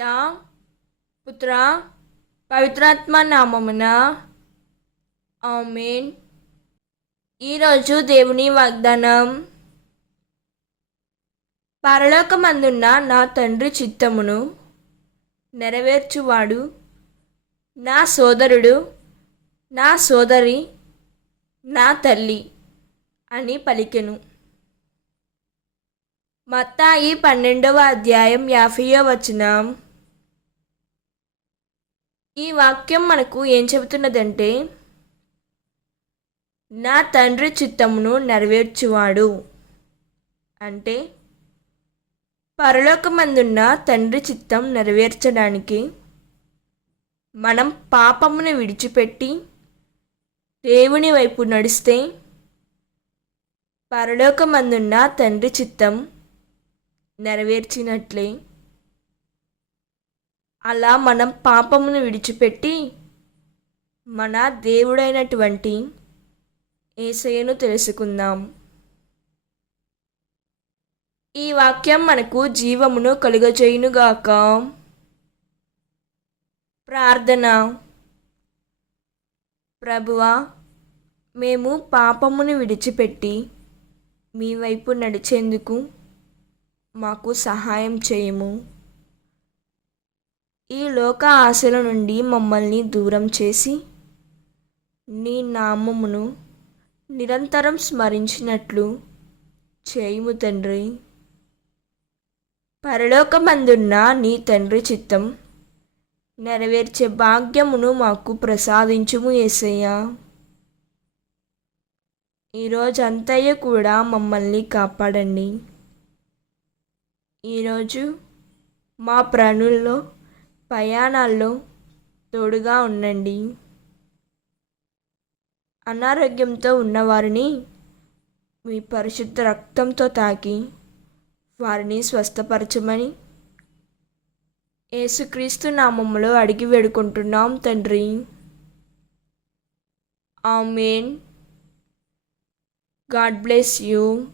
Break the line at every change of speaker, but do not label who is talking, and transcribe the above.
పిత పుత్ర పవిత్రాత్మ నామమున. ఆమెన్. ఈరోజు దేవుని వాగ్దానం. పరలోకమందున్న నా తండ్రి చిత్తమును నెరవేర్చువాడు నా సోదరుడు నా సోదరి నా తల్లి అని పలికెను. మత్తాయి పన్నెండవ అధ్యాయం యాభైవ వచనం. ఈ వాక్యం మనకు ఏం చెబుతున్నదంటే నా తండ్రి చిత్తమును నెరవేర్చువాడు. అంటే పరలోకమందున్న తండ్రి చిత్తం నెరవేర్చడానికి మనం పాపమును విడిచిపెట్టి దేవుని వైపు నడిస్తే పరలోకమందున్న తండ్రి చిత్తం నెరవేర్చినట్లే. అలా మనం పాపమును విడిచిపెట్టి మన దేవుడైనటువంటి ఏసయ్యను తెలుసుకుందాం. ఈ వాక్యం మనకు జీవమును కలుగజేయునుగాక. ప్రార్థన. ప్రభువా మేము పాపమును విడిచిపెట్టి మీ వైపు నడిచేందుకు మాకు సహాయం చేయము. ఈ లోక ఆశల నుండి మమ్మల్ని దూరం చేసి నీ నామమును నిరంతరం స్మరించినట్లు చేయుము తండ్రి. పరలోకమందున్న నీ తండ్రి చిత్తం నెరవేర్చే భాగ్యమును మాకు ప్రసాదించుము ఏసయ్యా. అంతయ్య కూడా మమ్మల్ని కాపాడండి. ఈరోజు మా ప్రాణుల్లో ప్రయాణాల్లో తోడుగా ఉండండి. అనారోగ్యంతో ఉన్నవారిని మీ పరిశుద్ధ రక్తంతో తాకి వారిని స్వస్థపరచమని యేసుక్రీస్తు నామములో అడిగి వేడుకుంటున్నాం తండ్రి. ఆమెన్. God bless you.